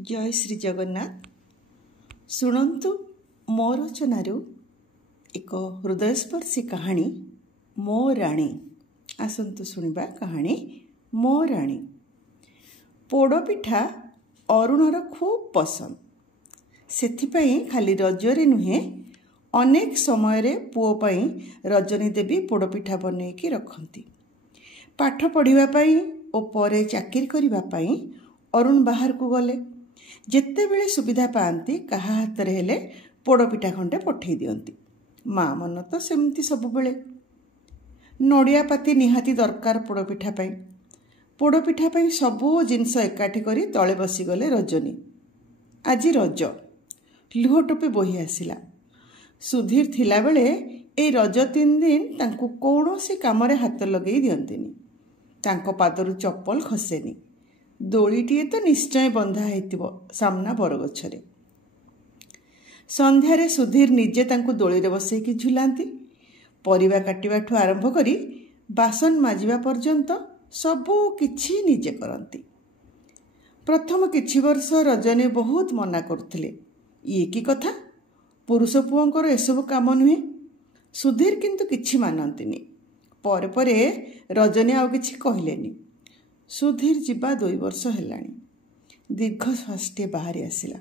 जय श्री जगन्नाथ। शुणु मो रचनारू एक हृदयस्पर्शी कहानी मो राणी। आसतु शुणा कहानी मो राणी। पोड़पिठा अरुणर खूब पसंद। से खाली रजरे नुहे अनेक समय पुओपाई रजनी देवी पोड़पिठा बनईकी रखती। पाठ पढ़ापी और परे चाकरी करने अरुण बाहर को गले जेते बेले सुविधा पाती कहा हाथ हेले पोड़पिठा खंडे पठे दियंती। माँ मन तो सेमती सब बेले नड़िया पाती निहाती दरकार पोड़पिठा पाई। पोड़पिठा पाई सबू जिनस एकाठी करी तले बसीगले रजनी। आज रज लुह टोपे बोही आसिला। सुधीर थिला बेले ए रज 3 दिन तांकु कौनसी कामरे हाथ लगे दियंतिनी। तांको पादरू चप्पल खसेनी। दोलीटीए तो निश्चय बंधा होइतिबो सामना बरगछरे। संध्यारे सुधीर निजे तांकु दोली रे बसैकी झुलांती। परिवा काटिबाठू आरंभ करी बासन माजिबा पर्यंत सबू किछि निजे करंती। प्रथम किछि वर्ष रजनी बहुत मना करथिले। ये की कथा, पुरुष पुओंकर एसबु काम नुहे। सुधीर किंतु किछि मानंतिनी। परे परे रजनी आउ किछि कहिलेनी। सुधीर जीवा 2 वर्ष हेलाणी। दीर्घ श्वासटे बाहरी आसिला।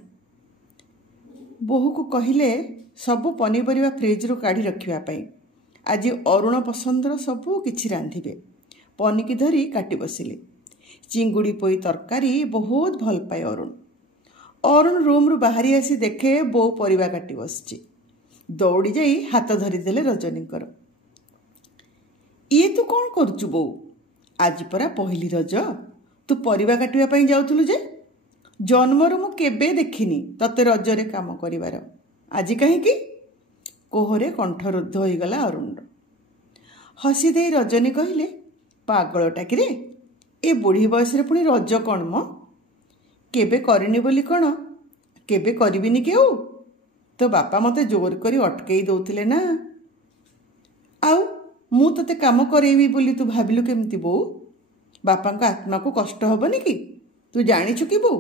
बोहू को कहिले सबु पनीपरिया फ्रिज रु काढ़ी रखिबा पई। आज अरुण पसंदर सबू किछि रांधिबे। पनिकी धरी काटी बसिले। चिंगुड़ी पोई तरकारी बहुत भल पाए अरुण। अरुण रूम रु बाहरी आसी देखे बो परिवा काटी बसची। दौड़ी जाई हाथ धरिदेले रजनीकर। ये तू कौन करचु बो? आज परा पहली रज, तू परिवा काटिबा पई जाउथुलु जे? जन्मरु मु केबे देखिनी तते रजरे काम करिवार। आज काहेकी? कोहरे कंठरुद्ध होइगला अरुण। हसी दे रजनी कहिले, पागलटा कि रे, ए बुढ़ी बयस रे पुणी रज कौन म? केबे करिनी बोली कौन, केबे करिबिनी केउ? तो बापा मते जोर करी अटकेई दौथिले ना। आउ मु तते काम करेबी बोली तू भाबिलु केमती बो? बापा को आत्मा को कष्ट हबनी कि? तू जानिछु कि बो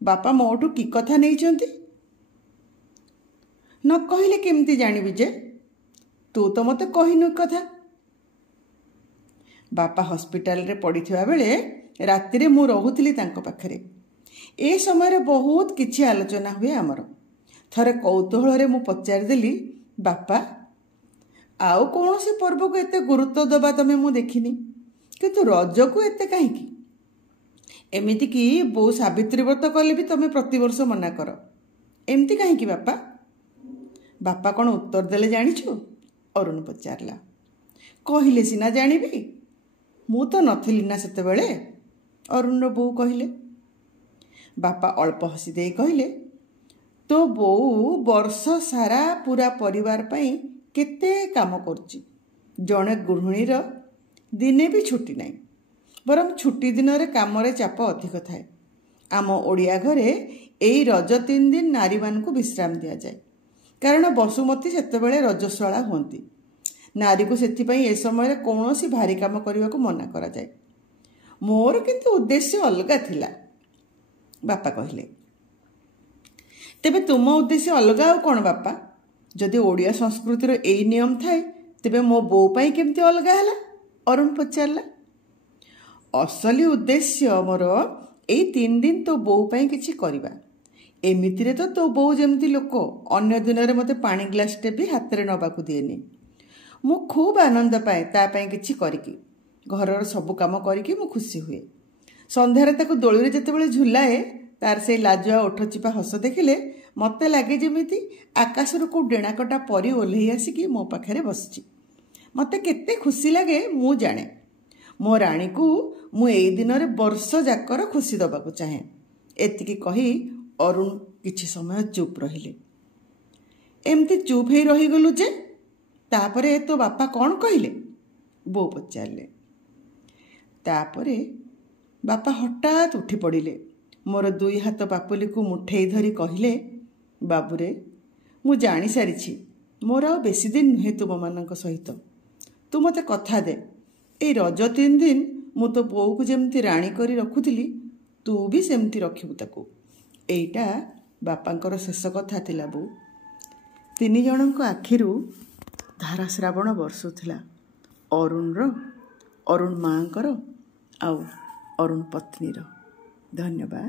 बापा मोठू की कथा नैचंती? न कहिले केमती जानिबी जे? तू तो मते कहिनु कथा। बापा हॉस्पिटल रे पड़िथिबा बेले राति रे मु रहुथिली तांको पाखरे। ए समय रे बहुत किछि आलोचना हुए हमर। थरे कौतूहल रे मु पचारि देली, बापा आउ कौन से पर्व को एते गुरुत्व दबा तमे मु देखिनी, किंतु रज को एते काहेकी? एमिति कि बो सावित्री व्रत कले भी तमे प्रतिवर्ष मना कर, एमती काहेकी बापा? बापा कौन उत्तर देले जानिछु? अरुण पचारला। कहिले सिना जानिबी, मु तो नथिली ना सेते बेले, अरुण बो कहिले। बापा अल्प हसी दे कहिले, तो बो वर्ष सारा पूरा परिवार पाई केते काम करची। जड़े गृहिणीर दिने भी छुट्टी नहीं, बरम छुट्टी दिन रे काम रे चाप अधिक थाए। आम ओडिया घरे एई रज 3 दिन नारी मान को विश्राम दिया जाए, कारण बसुमती सेतेबेले रजस्वला हुंती। नारी को सेथिपई ए समय कौनसी भारी काम करने को मना करा जाए। मोर किंतु उद्देश्य अलगा थिला, बापा कहले। तेबे तुम उद्देश्य अलगा कौन बापा? जदि ओडिया संस्कृतिर एई नियम थाए तेबे मो बो पाई केमती अलगा हैला? अरुण पचारला। असली उद्देश्य मोर एई 3 दिन तो बो पाई किछि करिबा। एमितिरे तो तो बो जेमती लोक अन्य दिन रे मते पानी ग्लासटे भी हाथ रे नबाकू दिएनी। मु खूब आनंद पाए ता पाई किछि करिकी। घरर सब काम करिकी मु खुशी हुए। संध्यारे ताको दोली रे जेतेबेले झुलाए तार से लाजुआ ओठ चिपा हस देखिले मते लागे जेमिति आकाशर को डेणाकटा परी ओल्है आसिकी मो पाखरे बसची। मते केते खुशी लागे मु जाने। मो राणी को मु एई दिन रे वर्ष जाकर खुशी दबाकू चाहे। एतिकी कही अरुण किछि समय चुप रहिले। एमती चुप हेई रही गलु जे? तापरे तो बापा कौन कहिले? बो पचारले। तापरे बापा हठात उठी पड़िले। मोर 2 हाथ पापुली को मुठेई धरी कहिले, बाबूरे मु जानी सारिछि मोर आ बेसी दिन नुहे तुम मानक सहित। तू मते कथा दे, ए रज 3 दिन मु तो बो को जेमती राणी करी रखुथिली तू भी सेमती रखिबु ताकू। ଏଇଟା ବାପାଙ୍କର ଶେଷ କଥା ଥିଲା ବୋଉ। 3 ଜଣଙ୍କ ଆଖିରୁ ଧାରାଶ୍ରାବଣ ବର୍ଷୁଥିଲା, ଅରୁଣର, ଅରୁଣ ମାଆଙ୍କର ଆଉ ଅରୁଣ ପତ୍ନୀର। ଧନ୍ୟବାଦ।